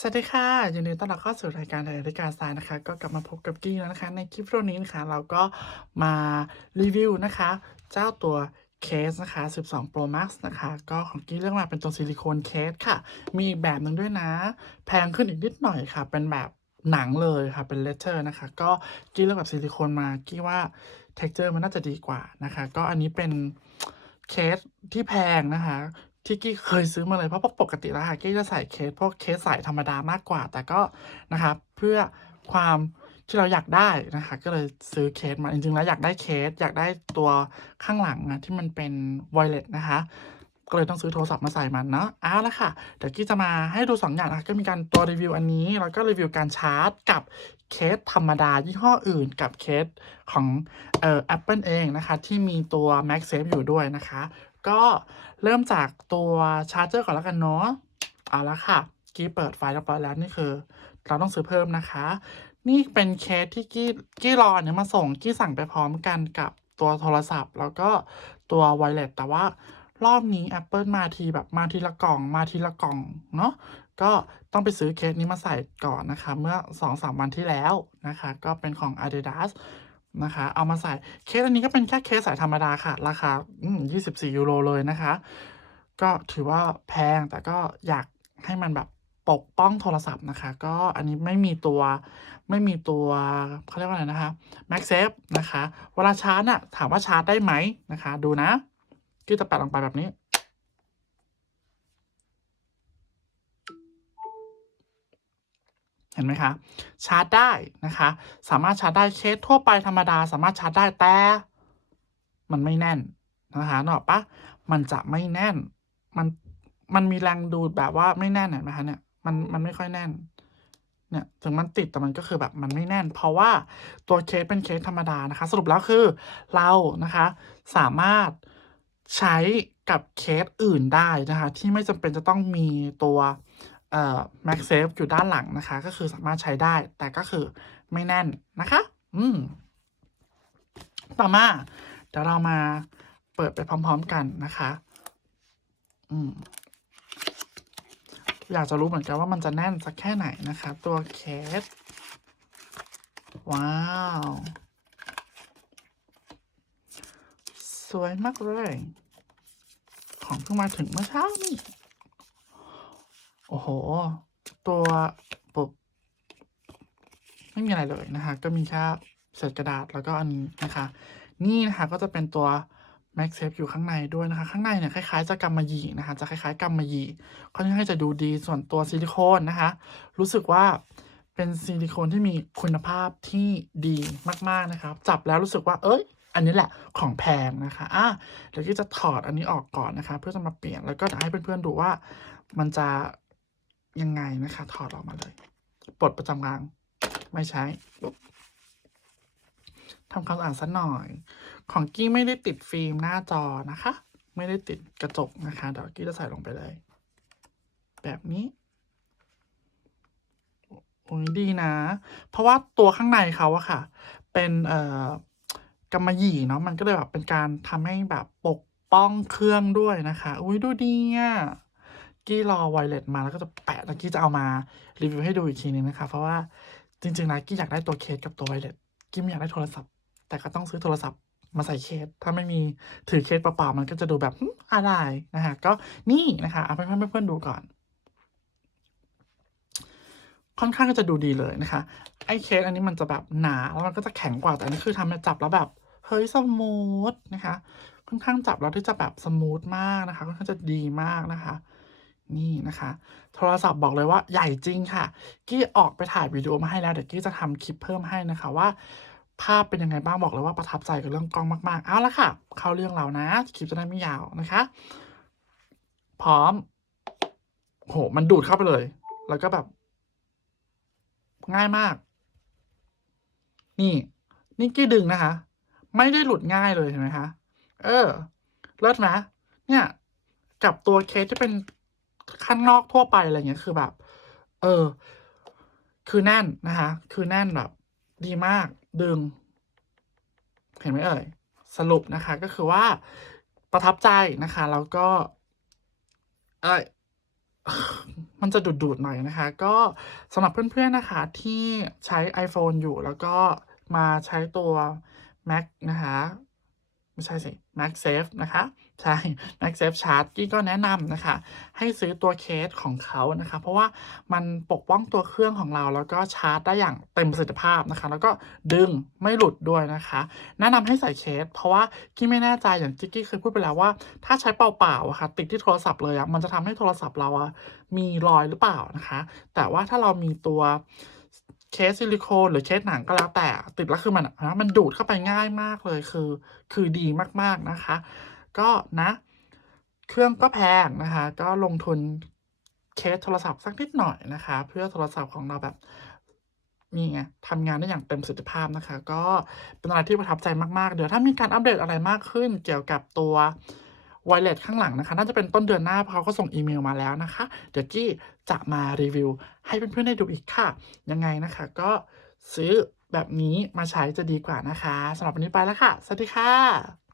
สวัสดีค่ะยินดีต้อนรับเข้าสู่รายการไดอารี่การสายนะคะ ก็กลับมาพบกับกี้แล้วนะคะ ในคลิปวิดีโอนี้นะคะ เราก็มารีวิวนะคะ เจ้าตัวเคสนะคะ 12 Pro Max นะคะ ก็ของกี้เลือกมาเป็นตัวซิลิโคนเคสค่ะ มีอีกแบบหนึ่งด้วยนะ แพงขึ้นอีกนิดหน่อยค่ะ เป็นแบบหนังเลยค่ะ เป็นเลเ t อร์นะคะ ก็กี้เลือกแบบซิลิโคนมากี้ว่า t e x t อร์มันน่าจะดีกว่านะคะ ก็อันนี้เป็นเคสที่แพงนะคะ ที่กี้เคยซื้อมาเลยเพราะปกติแล้วค่ะกี้จะใส่เคสพวกเคสใส่ธรรมดามากกว่า แต่ก็นะคะเพื่อความที่เราอยากได้นะคะ ก็เลยซื้อเคสมาจริงๆแล้วอยากได้เคสอยากได้ตัวข้างหลังนะที่มันเป็นไวเลสนะคะก็เลยต้องซื้อโทรศัพท์มาใส่มันเนาะเอาละค่ะ เดี๋ยวกี้จะมาให้ดู 2 อย่างนะคะก็มีการตัวรีวิวอันนี้ แล้วก็รีวิวการชาร์จกับเคสธรรมดา ยี่ห้ออื่นกับเคสของเอ่อ Apple เองนะคะ ที่มีตัว MagSafe อยู่ด้วยนะคะ ก็เริ่มจากตัวชาร์จเจอร์ก่อนแล้วกันเนาะเอาละค่ะ กี้เปิดไฟล์เรียบร้อยแล้วนี่คือ เราต้องซื้อเพิ่มนะคะ นี่เป็นเคสที่กี้กี้รอเนี่ยมาส่งกี้สั่งไปพร้อมกันกับตัวโทรศัพท์ แล้วก็ตัวไวเลสแต่ว่ารอบนี้ Apple มาทีแบบมาทีละกล่องมาทีละกล่องเนาะก็ต้องไปซื้อเคสนี้มาใส่ก่อนนะคะ เมื่อ 2-3 วันที่แล้วนะคะ ก็เป็นของ Adidas นะคะ เอามาใส่เคสอันนี้ก็เป็นแค่เคสสายธรรมดาค่ะ ราคาอืม24ยูโรเลยนะคะ ก็ถือว่าแพงแต่ก็อยากให้มันแบบปกป้องโทรศัพท์นะคะ ก็อันนี้ไม่มีตัวไม่มีตัวเขาเรียกว่าอะไรนะคะ MagSafe นะคะ เวลาชาร์จน่ะถามว่าชาร์จได้ไหมนะคะ ดูนะที่จะแปะลงไปแบบนี้ เห็นไหมคะชาร์จได้นะคะ สามารถชาร์จได้เคสทั่วไปธรรมดา สามารถชาร์จได้แต่ มันไม่แน่นนะคะนึกออกปะมันจะไม่แน่นมันมันมีแรงดูดแบบว่าไม่แน่นเห็นไหมคะเนี่ยมันมันไม่ค่อยแน่นเนี่ยถึงมันติดแต่มันก็คือแบบมันไม่แน่น เพราะว่าตัวเคสเป็นเคสธรรมดานะคะ สรุปแล้วคือเรานะคะ สามารถใช้กับเคสอื่นได้นะคะ ที่ไม่จำเป็นจะต้องมีตัว เอ่อ MagSafe อยู่ด้านหลังนะคะ ก็คือสามารถใช้ได้ แต่ก็คือไม่แน่นนะคะ อืม ต่อมาเดี๋ยวเรามาเปิดไปพร้อม ๆ กันนะคะ อืม อยากจะรู้เหมือนกันว่ามันจะแน่นสักแค่ไหนนะคะ ตัวเคส ว้าว สวยมากเลย ของเพิ่งมาถึงเมื่อเช้านี่ โอ้โห ตัวปุบไม่มีอะไรเลยนะคะ ก็มีแค่เศษกระดาษแล้วก็อันนี้นะคะ นี่นะคะก็จะเป็นตัว MagSafe อยู่ข้างในด้วยนะคะ ข้างในเนี่ยคล้ายๆจะกำมะหยี่นะคะ จะคล้ายๆกำมะหยี่ค่อนข้างจะดูดีส่วนตัวซิลิโคนนะคะ รู้สึกว่าเป็นซิลิโคนที่มีคุณภาพที่ดีมากๆนะครับ จับแล้วรู้สึกว่า เอ้ย อันนี้แหละของแพงนะคะอะเดี๋ยวที่จะถอดอันนี้ออกก่อนนะคะ เพื่อจะมาเปลี่ยนแล้วก็จะให้เพื่อนๆดูว่ามันจะ ยังไงนะคะ ถอดออกมาเลย ปลดประจำราง ไม่ใช้ทำความสะอาดสักหน่อย ของกี้ไม่ได้ติดฟิล์มหน้าจอนะคะ ไม่ได้ติดกระจกนะคะ เดี๋ยวกี้จะใส่ลงไปเลย แบบนี้โอ้ยดีนะ เพราะว่าตัวข้างในเขาอะค่ะ เป็นเอ่อกำมะหยี่เนาะมันก็เลยแบบเป็นการทำให้แบบปกป้องเครื่องด้วยนะคะ อุ้ยดูดีอะ กี้รอไวเลสมาแล้วก็จะแปะแล้วกี้จะเอามารีวิวให้ดูอีกทีนึงนะคะ เพราะว่าจริงๆนะกี้อยากได้ตัวเคสกับตัวไวเลสกี้ไม่อยากได้โทรศัพท์ แต่ก็ต้องซื้อโทรศัพท์มาใส่เคส ถ้าไม่มีถือเคสเปล่าๆมันก็จะดูแบบอะไรนะคะก็นี่นะคะเอาไปให้เพื่อนๆดูก่อน ค่อนข้างก็จะดูดีเลยนะคะ ไอ้เคสอันนี้มันจะแบบหนาแล้วมันก็จะแข็งกว่าแต่อันนี้คือทำให้จับแล้วแบบเฮ้ยสมูทนะคะค่อนข้างจับแล้วที่จะแบบสมูทมากนะคะค่อนข้างจะดีมากนะคะ นี่นะคะ โทรศัพท์บอกเลยว่าใหญ่จริงค่ะ กี้ออกไปถ่ายวิดีโอมาให้แล้ว เดี๋ยวกี้จะทำคลิปเพิ่มให้นะคะว่า ภาพเป็นยังไงบ้างบอกเลยว่าประทับใจกับเรื่องกล้องมากๆ เอาละค่ะ เข้าเรื่องเรานะ คลิปจะได้ไม่ยาวนะคะ พร้อม โห มันดูดเข้าไปเลย แล้วก็แบบ ง่ายมาก นี่ นี่กี้ดึงนะคะ ไม่ได้หลุดง่ายเลยเห็นไหมคะ เออ เลิศไหมเนี่ย กับตัวเคสที่เป็น ข้างนอกทั่วไปอะไรเงี้ยคือแบบ เออ คือแน่นนะคะ คือแน่นแบบ ดีมากดึง เห็นไหมเอ่ย สรุปนะคะ ก็คือว่าประทับใจนะคะ แล้วก็ เอ้ยมันจะดูดๆหน่อยนะคะ ก็สำหรับเพื่อนๆนะคะ ที่ใช้ iPhone อยู่แล้วก็มาใช้ตัว Mac นะคะ ไม่ใช่สิ MagSafe นะคะ ใช่ MagSafe Charge กี้ก็แนะนำนะคะ ให้ซื้อตัวเคสของเขานะคะ เพราะว่ามันปกป้องตัวเครื่องของเรา แล้วก็ชาร์จได้อย่างเต็มประสิทธิภาพนะคะ แล้วก็ดึงไม่หลุดด้วยนะคะ แนะนำให้ใส่เคส เพราะว่ากี้ไม่แน่ใจอย่างที่กี้เคยพูดไปแล้วว่า ถ้าใช้เปล่าๆอะค่ะ ติดที่โทรศัพท์เลยอะมันจะทำให้โทรศัพท์เราอะมีรอยหรือเปล่านะคะ แต่ว่าถ้าเรามีตัว เคสซิลิโคนหรือเคสหนังก็แล้วแต่ ติดแล้วคือมันนะมันดูดเข้าไปง่ายมากเลยคือ คือดีมากๆนะคะ ก็นะ เครื่องก็แพงนะคะ ก็ลงทุนเคสโทรศัพท์สักนิดหน่อยนะคะ เพื่อโทรศัพท์ของเราแบบนี่ไงทำงานได้อย่างเต็มประสิทธิภาพนะคะ ก็เป็นอะไรที่ประทับใจมาก ๆ เดี๋ยวถ้ามีการอัปเดตอะไรมากขึ้นเกี่ยวกับตัว ไวเลสข้างหลังนะคะ น่าจะเป็นต้นเดือนหน้าเพราะเขาก็ส่งอีเมลมาแล้วนะคะ เดี๋ยวกี้จะมารีวิวให้เพื่อนๆได้ดูอีกค่ะ ยังไงนะคะ ก็ซื้อแบบนี้มาใช้จะดีกว่านะคะสำหรับวันนี้ไปแล้วค่ะ สวัสดีค่ะ